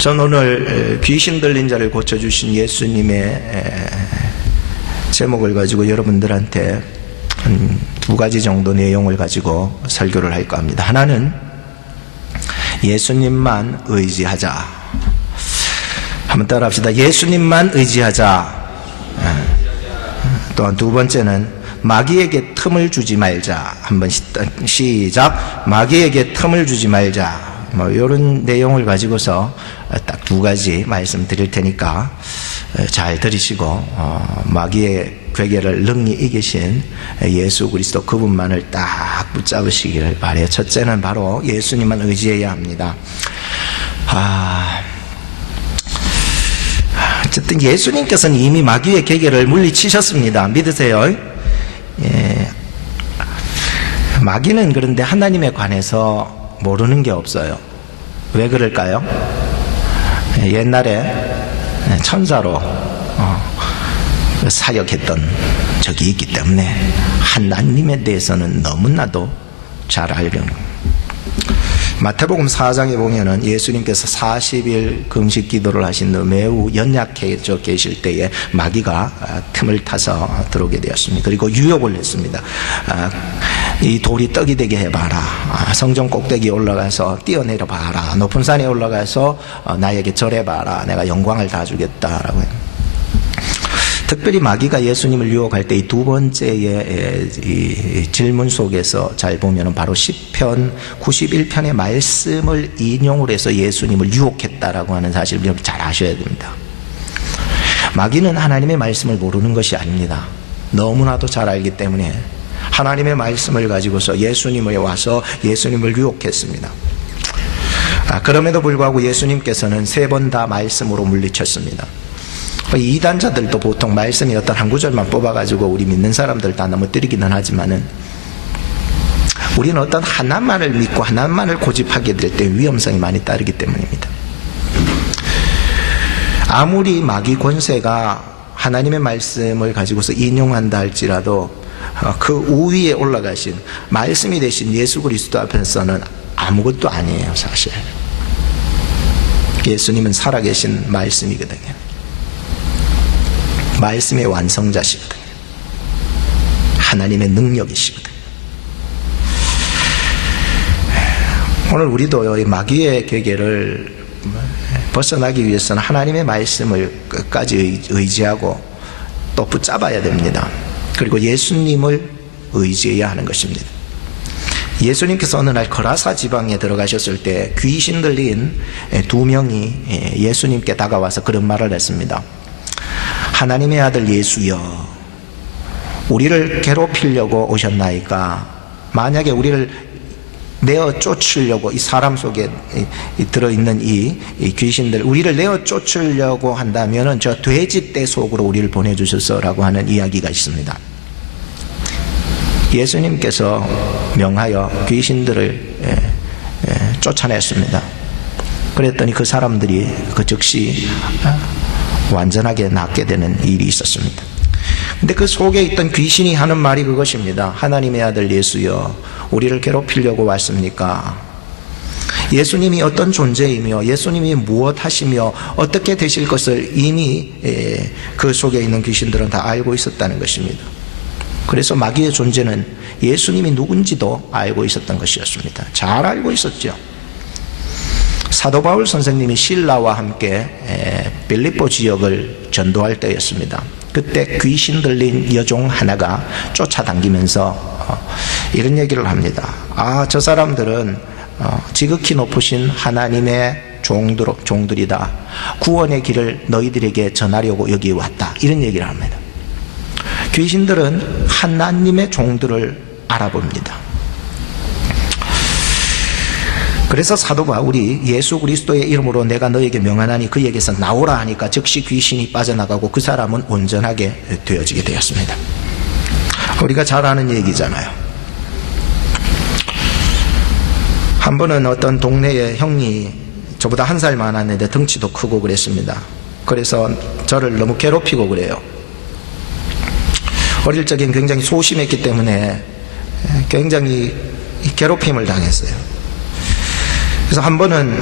전 오늘 귀신 들린 자를 고쳐주신 예수님의 제목을 가지고 여러분들한테 한 2가지 정도 내용을 가지고 설교를 할까 합니다. 하나는 예수님만 의지하자. 한번 따라 합시다. 예수님만 의지하자. 또한 두 번째는 마귀에게 틈을 주지 말자. 한번 시작. 마귀에게 틈을 주지 말자. 이런 내용을 가지고서 딱 2가지 말씀드릴 테니까 잘 들으시고 마귀의 괴계를 능히 이기신 예수 그리스도 그분만을 딱 붙잡으시기를 바라요. 첫째는 바로 예수님만 의지해야 합니다. 어쨌든 예수님께서는 이미 마귀의 괴계를 물리치셨습니다. 믿으세요? 예. 마귀는 그런데 하나님에 관해서 모르는 게 없어요. 왜 그럴까요? 옛날에 천사로 사역했던 적이 있기 때문에 하나님에 대해서는 너무나도 잘 알고, 마태복음 4장에 보면은 예수님께서 40일 금식 기도를 하신 후 매우 연약해져 계실 때에 마귀가 틈을 타서 들어오게 되었습니다. 그리고 유혹을 했습니다. 이 돌이 떡이 되게 해봐라. 성전 꼭대기에 올라가서 뛰어내려 봐라. 높은 산에 올라가서 나에게 절해봐라. 내가 영광을 다 주겠다라고 해요. 특별히 마귀가 예수님을 유혹할 때 이 2번째의 이 질문 속에서 잘 보면 바로 시편 91편의 말씀을 인용을 해서 예수님을 유혹했다라고 하는 사실을 여러분 잘 아셔야 됩니다. 마귀는 하나님의 말씀을 모르는 것이 아닙니다. 너무나도 잘 알기 때문에 하나님의 말씀을 가지고서 예수님에 와서 예수님을 유혹했습니다. 그럼에도 불구하고 예수님께서는 3번 다 말씀으로 물리쳤습니다. 이단자들도 보통 말씀이 어떤 한 구절만 뽑아가지고 우리 믿는 사람들 다 넘어뜨리기는 하지만은 우리는 어떤 하나만을 믿고 하나만을 고집하게 될 때 위험성이 많이 따르기 때문입니다. 아무리 마귀 권세가 하나님의 말씀을 가지고서 인용한다 할지라도 그 우위에 올라가신 말씀이 되신 예수 그리스도 앞에서는 아무것도 아니에요. 사실 예수님은 살아계신 말씀이거든요. 말씀의 완성자시거든요. 하나님의 능력이시거든요. 오늘 우리도 이 마귀의 괴계를 벗어나기 위해서는 하나님의 말씀을 끝까지 의지하고 또 붙잡아야 됩니다. 그리고 예수님을 의지해야 하는 것입니다. 예수님께서 어느 날 거라사 지방에 들어가셨을 때 귀신 들린 2명이 예수님께 다가와서 그런 말을 했습니다. 하나님의 아들 예수여, 우리를 괴롭히려고 오셨나이까? 만약에 우리를 내어 쫓으려고, 이 사람 속에 들어있는 이 귀신들 우리를 내어 쫓으려고 한다면 저 돼지떼 속으로 우리를 보내주셔서라고 하는 이야기가 있습니다. 예수님께서 명하여 귀신들을 쫓아냈습니다. 그랬더니 그 사람들이 그 즉시 완전하게 낫게 되는 일이 있었습니다. 근데 그 속에 있던 귀신이 하는 말이 그것입니다. 하나님의 아들 예수여, 우리를 괴롭히려고 왔습니까? 예수님이 어떤 존재이며 예수님이 무엇 하시며 어떻게 되실 것을 이미 그 속에 있는 귀신들은 다 알고 있었다는 것입니다. 그래서 마귀의 존재는 예수님이 누군지도 알고 있었던 것이었습니다. 잘 알고 있었죠. 사도 바울 선생님이 신라와 함께 빌립보 지역을 전도할 때였습니다. 그때 귀신 들린 여종 하나가 쫓아당기면서 이런 얘기를 합니다. 저 사람들은 지극히 높으신 하나님의 종들이다. 구원의 길을 너희들에게 전하려고 여기 왔다. 이런 얘기를 합니다. 귀신들은 하나님의 종들을 알아봅니다. 그래서 사도 바울이 예수 그리스도의 이름으로 내가 너에게 명하나니 그에게서 나오라 하니까 즉시 귀신이 빠져나가고 그 사람은 온전하게 되어지게 되었습니다. 우리가 잘 아는 얘기잖아요. 한 번은 어떤 동네에 형이 저보다 1살 많았는데 덩치도 크고 그랬습니다. 그래서 저를 너무 괴롭히고 그래요. 어릴 적엔 굉장히 소심했기 때문에 굉장히 괴롭힘을 당했어요. 그래서 한 번은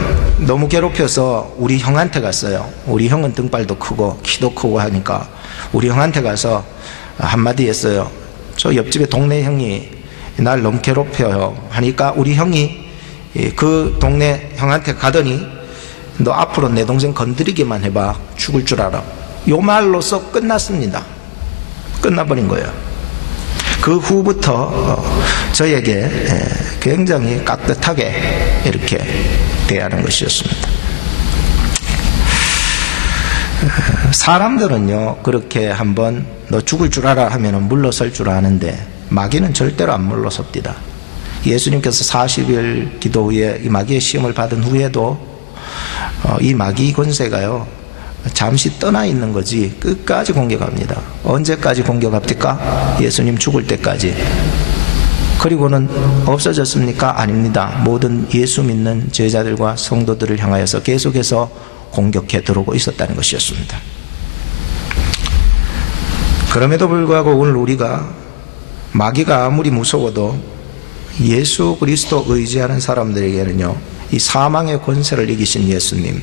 너무 괴롭혀서 우리 형한테 갔어요. 우리 형은 등발도 크고 키도 크고 하니까 우리 형한테 가서 한마디 했어요. 저 옆집에 동네 형이 날 너무 괴롭혀요 하니까 우리 형이 그 동네 형한테 가더니 너 앞으로 내 동생 건드리기만 해봐 죽을 줄 알아. 요 말로써 끝났습니다. 끝나버린 거예요. 그 후부터 저에게 굉장히 깍듯하게 이렇게 대하는 것이었습니다. 사람들은요 그렇게 한번 너 죽을 줄 알아 하면 물러설 줄 아는데 마귀는 절대로 안 물러섭니다. 예수님께서 40일 기도 후에 이 마귀의 시험을 받은 후에도 이 마귀 권세가요 잠시 떠나 있는 거지 끝까지 공격합니다. 언제까지 공격합니까? 예수님 죽을 때까지. 그리고는 없어졌습니까? 아닙니다. 모든 예수 믿는 제자들과 성도들을 향하여서 계속해서 공격해 들어오고 있었다는 것이었습니다. 그럼에도 불구하고 오늘 우리가 마귀가 아무리 무서워도 예수 그리스도 의지하는 사람들에게는요 이 사망의 권세를 이기신 예수님,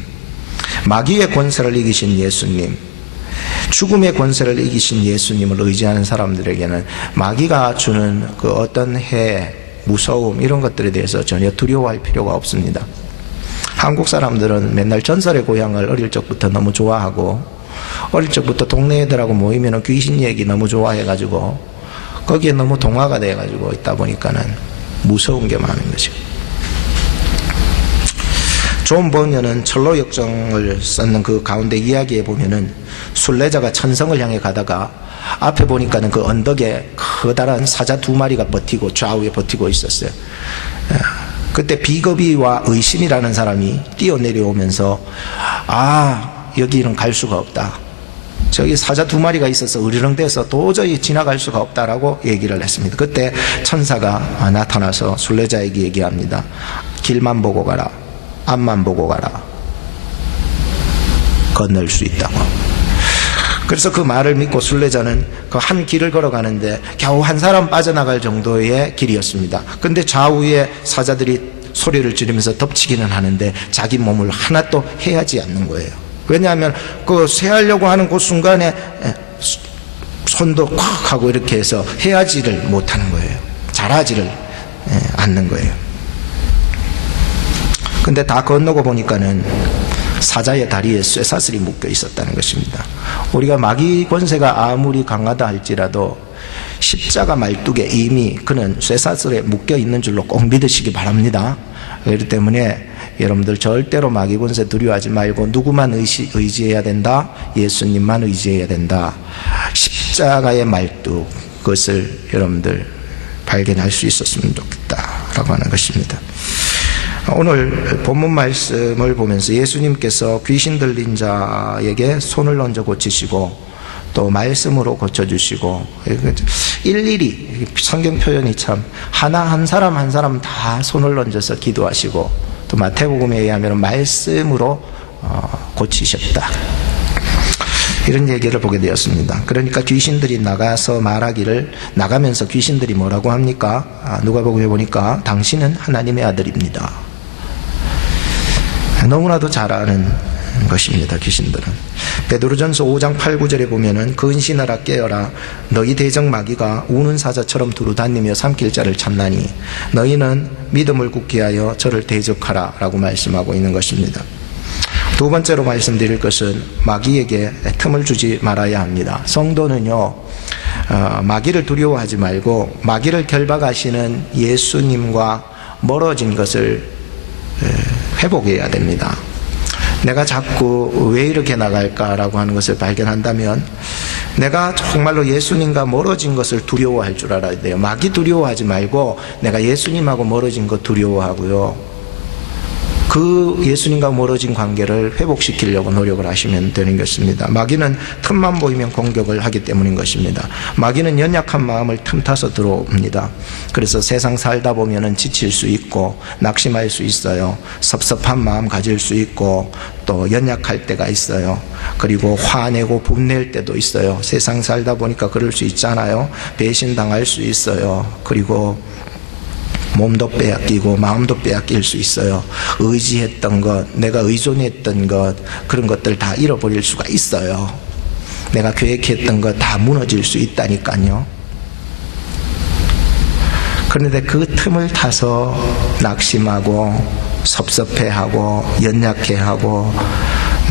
마귀의 권세를 이기신 예수님, 죽음의 권세를 이기신 예수님을 의지하는 사람들에게는 마귀가 주는 그 어떤 해, 무서움 이런 것들에 대해서 전혀 두려워할 필요가 없습니다. 한국 사람들은 맨날 전설의 고향을 어릴 적부터 너무 좋아하고 어릴 적부터 동네 애들하고 모이면 귀신 얘기 너무 좋아해가지고 거기에 너무 동화가 돼가지고 있다 보니까는 무서운 게 많은 거죠. 존 버녀는 철로 역정을 썼는 그 가운데 이야기에 보면은 순례자가 천성을 향해 가다가 앞에 보니까는 그 언덕에 커다란 사자 2마리가 버티고 좌우에 버티고 있었어요. 그때 비겁이와 의심이라는 사람이 뛰어내려오면서 여기는 갈 수가 없다. 저기 사자 2마리가 있어서 으르렁대서 도저히 지나갈 수가 없다라고 얘기를 했습니다. 그때 천사가 나타나서 순례자에게 얘기합니다. 길만 보고 가라. 앞만 보고 가라. 건널 수 있다고. 그래서 그 말을 믿고 순례자는 그 한 길을 걸어가는데 겨우 한 사람 빠져나갈 정도의 길이었습니다. 근데 좌우에 사자들이 소리를 지르면서 덮치기는 하는데 자기 몸을 하나도 해하지 않는 거예요. 왜냐하면 그 쇠하려고 하는 그 순간에 손도 콱 하고 이렇게 해서 해하지를 못하는 거예요. 잘하지를 않는 거예요. 근데 다 건너고 보니까는 사자의 다리에 쇠사슬이 묶여 있었다는 것입니다. 우리가 마귀 권세가 아무리 강하다 할지라도 십자가 말뚝에 이미 그는 쇠사슬에 묶여 있는 줄로 꼭 믿으시기 바랍니다. 그렇기 때문에 여러분들 절대로 마귀 권세 두려워하지 말고 누구만 의지해야 된다? 예수님만 의지해야 된다. 십자가의 말뚝, 그것을 여러분들 발견할 수 있었으면 좋겠다라고 하는 것입니다. 오늘 본문 말씀을 보면서 예수님께서 귀신 들린 자에게 손을 얹어 고치시고 또 말씀으로 고쳐주시고 일일이 성경 표현이 참 하나 한 사람 한 사람 다 손을 얹어서 기도하시고 또 마태복음에 의하면 말씀으로 고치셨다. 이런 얘기를 보게 되었습니다. 그러니까 귀신들이 나가서 말하기를 나가면서 귀신들이 뭐라고 합니까? 누가복음에 보니까 당신은 하나님의 아들입니다. 너무나도 잘 아는 것입니다. 귀신들은. 베드로전서 5장 8, 9절에 보면은 근신하라 깨어라 너희 대적 마귀가 우는 사자처럼 두루다니며 삼킬 자를 찾나니 너희는 믿음을 굳게 하여 저를 대적하라 라고 말씀하고 있는 것입니다. 두 번째로 말씀드릴 것은 마귀에게 틈을 주지 말아야 합니다. 성도는요 마귀를 두려워하지 말고 마귀를 결박하시는 예수님과 멀어진 것을 회복해야 됩니다. 내가 자꾸 왜 이렇게 나갈까라고 하는 것을 발견한다면 내가 정말로 예수님과 멀어진 것을 두려워할 줄 알아야 돼요. 마귀 두려워하지 말고 내가 예수님하고 멀어진 것 두려워하고요. 그 예수님과 멀어진 관계를 회복시키려고 노력을 하시면 되는 것입니다. 마귀는 틈만 보이면 공격을 하기 때문인 것입니다. 마귀는 연약한 마음을 틈타서 들어옵니다. 그래서 세상 살다 보면은 지칠 수 있고 낙심할 수 있어요. 섭섭한 마음 가질 수 있고 또 연약할 때가 있어요. 그리고 화내고 분낼 때도 있어요. 세상 살다 보니까 그럴 수 있잖아요. 배신당할 수 있어요. 그리고 몸도 빼앗기고 마음도 빼앗길 수 있어요. 의지했던 것, 내가 의존했던 것, 그런 것들 다 잃어버릴 수가 있어요. 내가 계획했던 것 다 무너질 수 있다니까요. 그런데 그 틈을 타서 낙심하고 섭섭해하고 연약해하고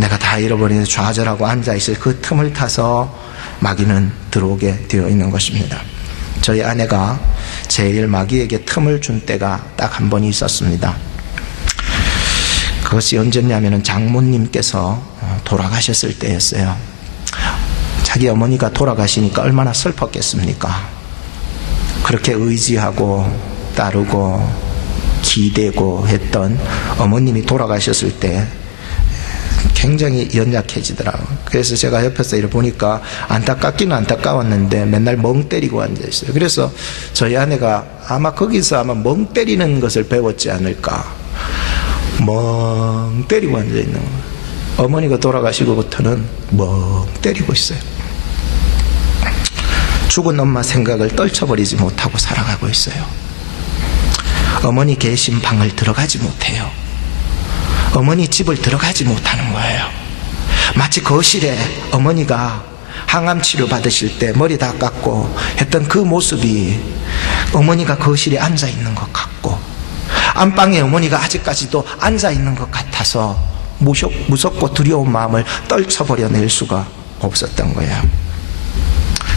내가 다 잃어버리는 좌절하고 앉아있을 그 틈을 타서 마귀는 들어오게 되어 있는 것입니다. 저희 아내가 제일 마귀에게 틈을 준 때가 딱 한 번 있었습니다. 그것이 언제냐면 장모님께서 돌아가셨을 때였어요. 자기 어머니가 돌아가시니까 얼마나 슬펐겠습니까? 그렇게 의지하고 따르고 기대고 했던 어머님이 돌아가셨을 때 굉장히 연약해지더라고요. 그래서 제가 옆에서 이렇게 보니까 안타깝기는 안타까웠는데 맨날 멍 때리고 앉아있어요. 그래서 저희 아내가 아마 거기서 아마 멍 때리는 것을 배웠지 않을까. 멍 때리고 앉아있는 거예요. 어머니가 돌아가시고부터는 멍 때리고 있어요. 죽은 엄마 생각을 떨쳐버리지 못하고 살아가고 있어요. 어머니 계신 방을 들어가지 못해요. 어머니 집을 들어가지 못하는 거예요. 마치 거실에 어머니가 항암 치료 받으실 때 머리 다 깎고 했던 그 모습이 어머니가 거실에 앉아 있는 것 같고, 안방에 어머니가 아직까지도 앉아 있는 것 같아서 무섭고 두려운 마음을 떨쳐버려낼 수가 없었던 거예요.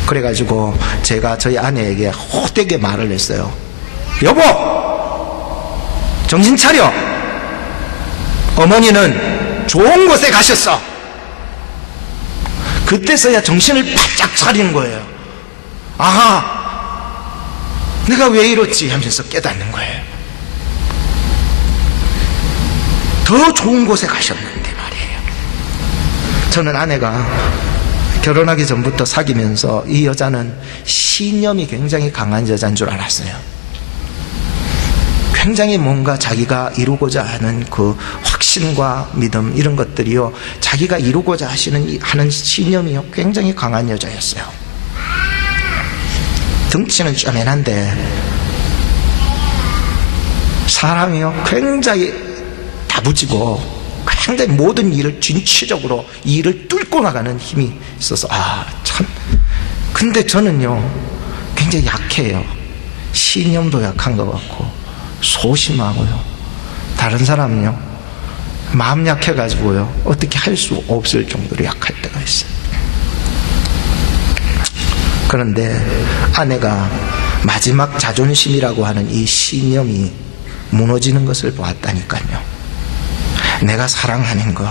그래가지고 제가 저희 아내에게 호되게 말을 했어요. 여보, 정신 차려. 어머니는 좋은 곳에 가셨어. 그때서야 정신을 바짝 차리는 거예요. 아하, 내가 왜 이렇지 하면서 깨닫는 거예요. 더 좋은 곳에 가셨는데 말이에요. 저는 아내가 결혼하기 전부터 사귀면서 이 여자는 신념이 굉장히 강한 여자인 줄 알았어요. 굉장히 뭔가 자기가 이루고자 하는 그 확신과 믿음, 이런 것들이요, 자기가 이루고자 하는 신념이요, 굉장히 강한 여자였어요. 덩치는 쪼맨한데 사람이요 굉장히 다부지고 굉장히 모든 일을 진취적으로 일을 뚫고 나가는 힘이 있어서 참. 근데 저는요 굉장히 약해요. 신념도 약한 것 같고 소심하고요. 다른 사람은요 마음 약해가지고요 어떻게 할 수 없을 정도로 약할 때가 있어요. 그런데 아내가 마지막 자존심이라고 하는 이 신념이 무너지는 것을 보았다니까요. 내가 사랑하는 것,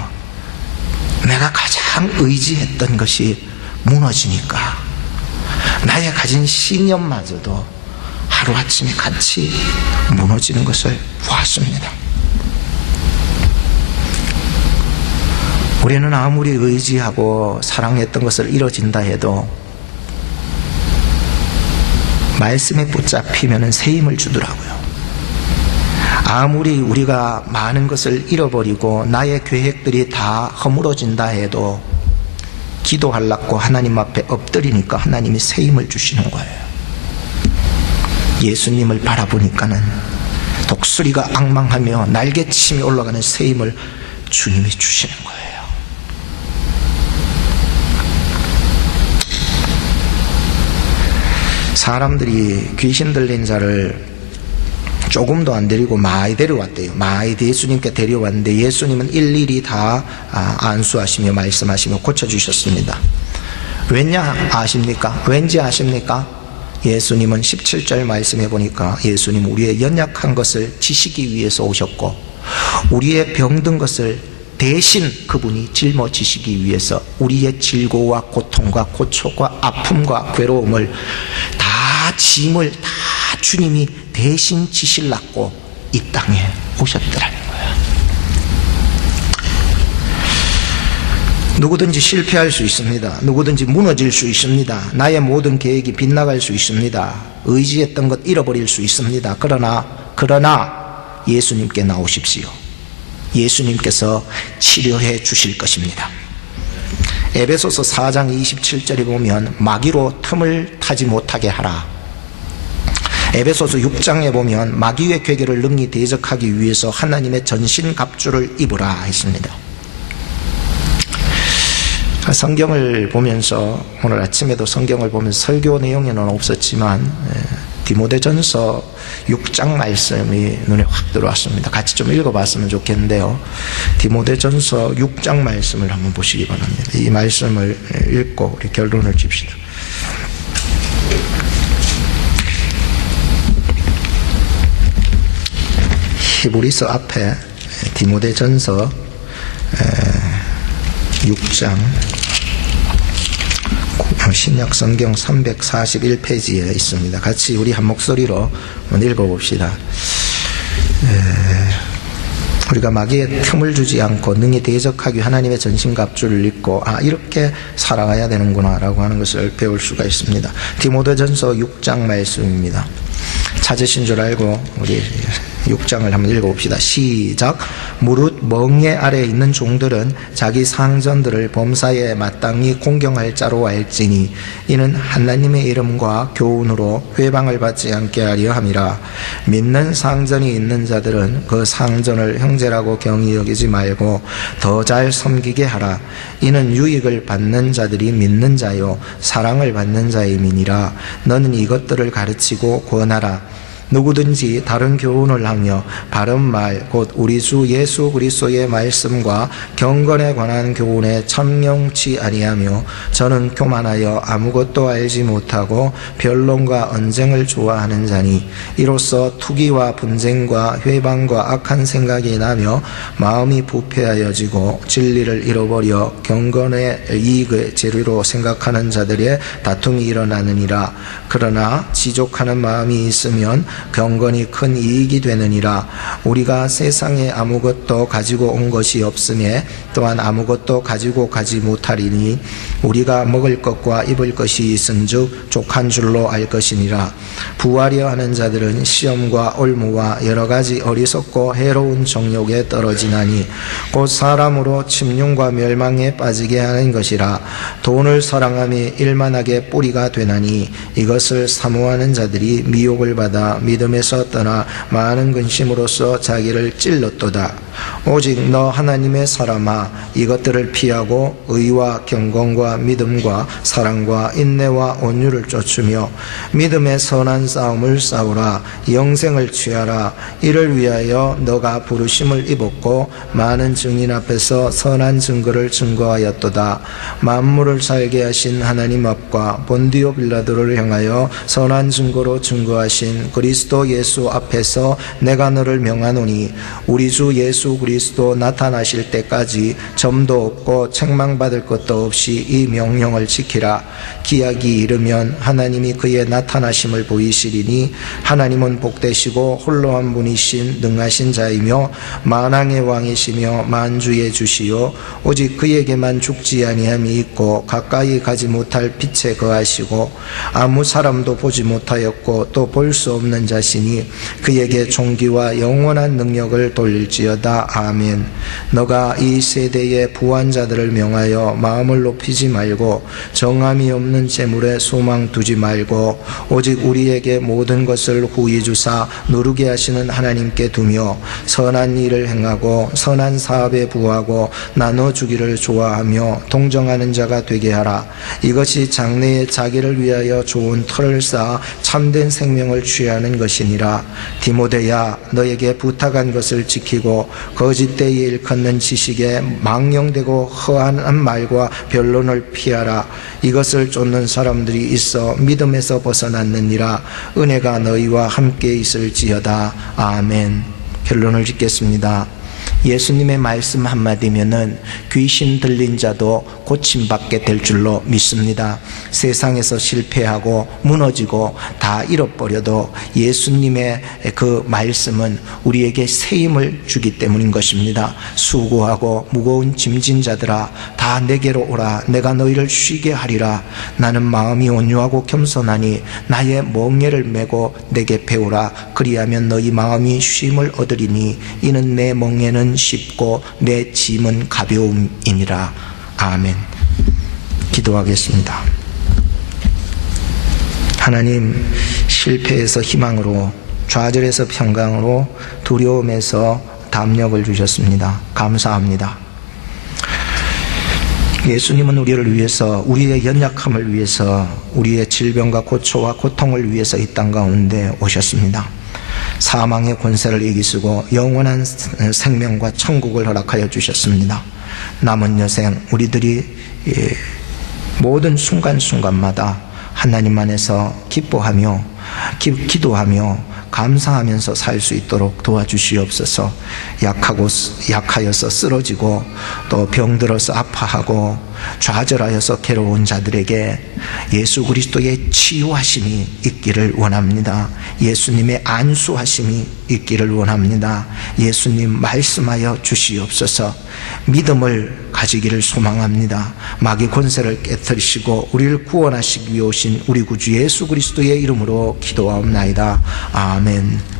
내가 가장 의지했던 것이 무너지니까 나의 가진 신념마저도 하루아침에 같이 무너지는 것을 보았습니다. 우리는 아무리 의지하고 사랑했던 것을 이뤄진다 해도 말씀에 붙잡히면 새 힘을 주더라고요. 아무리 우리가 많은 것을 잃어버리고 나의 계획들이 다 허물어진다 해도 기도하려고 하나님 앞에 엎드리니까 하나님이 새 힘을 주시는 거예요. 예수님을 바라보니까는 독수리가 앙망하며 날개침이 올라가는 새 힘을 주님이 주시는 거예요. 사람들이 귀신 들린 자를 조금도 안 데리고 많이 데려왔대요. 많이 예수님께 데려왔는데 예수님은 일일이 다 안수하시며 말씀하시며 고쳐주셨습니다. 왜냐 아십니까? 왠지 아십니까? 예수님은 17절 말씀해 보니까 예수님 우리의 연약한 것을 지시기 위해서 오셨고 우리의 병든 것을 대신 그분이 짊어지시기 위해서 우리의 질고와 고통과 고초와 아픔과 괴로움을 다 짐을 다 주님이 대신 지시려고 이 땅에 오셨더라는 거예요. 누구든지 실패할 수 있습니다. 누구든지 무너질 수 있습니다. 나의 모든 계획이 빗나갈 수 있습니다. 의지했던 것 잃어버릴 수 있습니다. 그러나 예수님께 나오십시오. 예수님께서 치료해 주실 것입니다. 에베소서 4장 27절에 보면 마귀로 틈을 타지 못하게 하라. 에베소서 6장에 보면 마귀의 괴계를 능히 대적하기 위해서 하나님의 전신갑주를 입으라 했습니다. 성경을 보면서, 오늘 아침에도 성경을 보면서 설교 내용에는 없었지만 디모데전서 6장 말씀이 눈에 확 들어왔습니다. 같이 좀 읽어봤으면 좋겠는데요. 디모데전서 6장 말씀을 한번 보시기 바랍니다. 이 말씀을 읽고 우리 결론을 칩시다. 히브리서 앞에 디모데전서 6장 신약성경 341페이지에 있습니다. 같이 우리 한 목소리로 한번 읽어봅시다. 우리가 마귀의 틈을 주지 않고 능히 대적하기 하나님의 전신갑주를 입고 이렇게 살아가야 되는구나 라고 하는 것을 배울 수가 있습니다. 디모데전서 6장 말씀입니다. 찾으신 줄 알고 우리 6장을 한번 읽어봅시다. 시작. 무릇 멍에 아래에 있는 종들은 자기 상전들을 범사에 마땅히 공경할 자로 알지니 이는 하나님의 이름과 교훈으로 회방을 받지 않게 하려 함이라. 믿는 상전이 있는 자들은 그 상전을 형제라고 경히 여기지 말고 더 잘 섬기게 하라. 이는 유익을 받는 자들이 믿는 자요 사랑을 받는 자임이니라. 너는 이것들을 가르치고 권하라. 누구든지 다른 교훈을 하며 바른 말 곧 우리 주 예수 그리스도의 말씀과 경건에 관한 교훈에 참명치 아니하며 저는 교만하여 아무것도 알지 못하고 변론과 언쟁을 좋아하는 자니 이로써 투기와 분쟁과 회방과 악한 생각이 나며 마음이 부패하여지고 진리를 잃어버려 경건의 이익의 재료로 생각하는 자들의 다툼이 일어나느니라. 그러나 지족하는 마음이 있으면 경건이 큰 이익이 되느니라. 우리가 세상에 아무것도 가지고 온 것이 없음에 또한 아무것도 가지고 가지 못하리니 우리가 먹을 것과 입을 것이 있은즉 족한 줄로 알 것이니라. 부하려 하는 자들은 시험과 올무와 여러 가지 어리석고 해로운 정욕에 떨어지나니 곧 사람으로 침륜과 멸망에 빠지게 하는 것이라. 돈을 사랑함이 일만하게 뿌리가 되나니 이것을 사모하는 자들이 미혹을 받아 믿음에서 떠나 많은 근심으로써 자기를 찔렀도다. 오직 너 하나님의 사람아 이것들을 피하고 의와 경건과 믿음과 사랑과 인내와 온유를 쫓으며 믿음의 선한 싸움을 싸우라. 영생을 취하라. 이를 위하여 너가 부르심을 입었고 많은 증인 앞에서 선한 증거를 증거하였도다. 만물을 살게 하신 하나님 앞과 본디오 빌라도를 향하여 선한 증거로 증거하신 그리스도 예수 앞에서 내가 너를 명하노니 우리 주 예수 그리스도 나타나실 때까지 점도 없고 책망받을 것도 없이 이 명령을 지키라. 기약이 이르면 하나님이 그의 나타나심을 보이시리니 하나님은 복되시고 홀로 한 분이신 능하신 자이며 만왕의 왕이시며 만주의 주시요 오직 그에게만 죽지 아니함이 있고 가까이 가지 못할 빛에 거하시고 아무 사람도 보지 못하였고 또 볼 수 없는 자시니 그에게 존귀와 영원한 능력을 돌릴지어다. 아멘. 너가 이 세대의 부한 자들을 명하여 마음을 높이지 말고 정함이 없는 재물에 소망 두지 말고 오직 우리에게 모든 것을 후히 주사 누르게 하시는 하나님께 두며 선한 일을 행하고 선한 사업에 부하고 나눠주기를 좋아하며 동정하는 자가 되게 하라. 이것이 장래에 자기를 위하여 좋은 터를 쌓아 참된 생명을 취하는 것이니라. 디모데야 너에게 부탁한 것을 지키고 거짓되이 일컫는 지식에 망령되고 허한 말과 변론을 피하라. 이것을 쫓는 사람들이 있어 믿음에서 벗어났느니라. 은혜가 너희와 함께 있을지어다. 아멘. 결론을 짓겠습니다. 예수님의 말씀 한마디면은 귀신 들린 자도 고침받게 될 줄로 믿습니다. 세상에서 실패하고 무너지고 다 잃어버려도 예수님의 그 말씀은 우리에게 새 힘을 주기 때문인 것입니다. 수고하고 무거운 짐진 자들아 다 내게로 오라. 내가 너희를 쉬게 하리라. 나는 마음이 온유하고 겸손하니 나의 멍에를 메고 내게 배우라. 그리하면 너희 마음이 쉼을 얻으리니 이는 내 멍에는 쉽고 내 짐은 가벼움이니라. 아멘. 기도하겠습니다. 하나님, 실패에서 희망으로, 좌절에서 평강으로, 두려움에서 담력을 주셨습니다. 감사합니다. 예수님은 우리를 위해서, 우리의 연약함을 위해서, 우리의 질병과 고초와 고통을 위해서 이 땅 가운데 오셨습니다. 사망의 권세를 이기시고 영원한 생명과 천국을 허락하여 주셨습니다. 남은 여생 우리들이 모든 순간순간마다 하나님 안에서 기뻐하며 기도하며 감사하면서 살 수 있도록 도와주시옵소서. 약하여서 쓰러지고 또 병들어서 아파하고 좌절하여서 괴로운 자들에게 예수 그리스도의 치유하심이 있기를 원합니다. 예수님의 안수하심이 있기를 원합니다. 예수님 말씀하여 주시옵소서. 믿음을 가지기를 소망합니다. 마귀 권세를 깨뜨리시고 우리를 구원하시기 위해 오신 우리 구주 예수 그리스도의 이름으로 기도하옵나이다. 아멘.